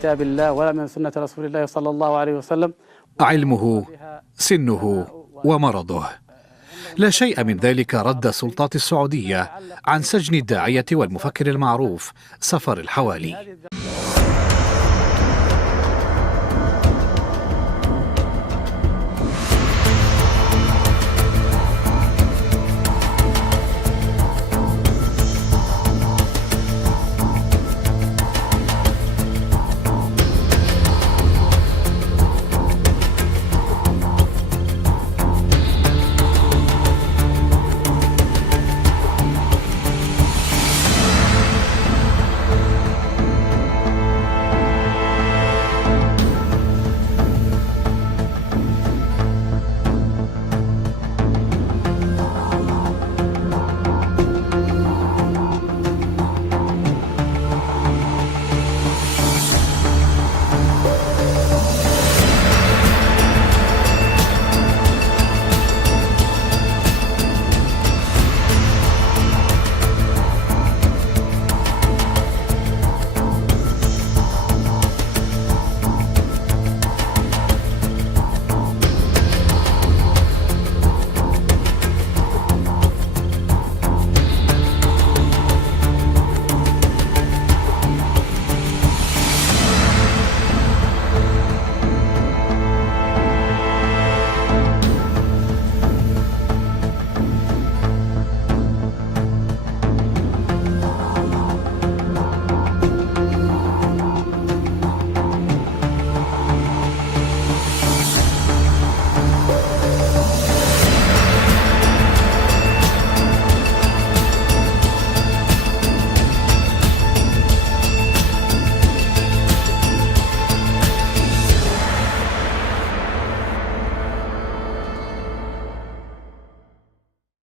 كتاب الله ولا من سنة رسول الله صلى الله عليه وسلم. علمه، سنه ومرضه، لا شيء من ذلك رد السلطات السعودية عن سجن الداعية والمفكر المعروف سفر الحوالي.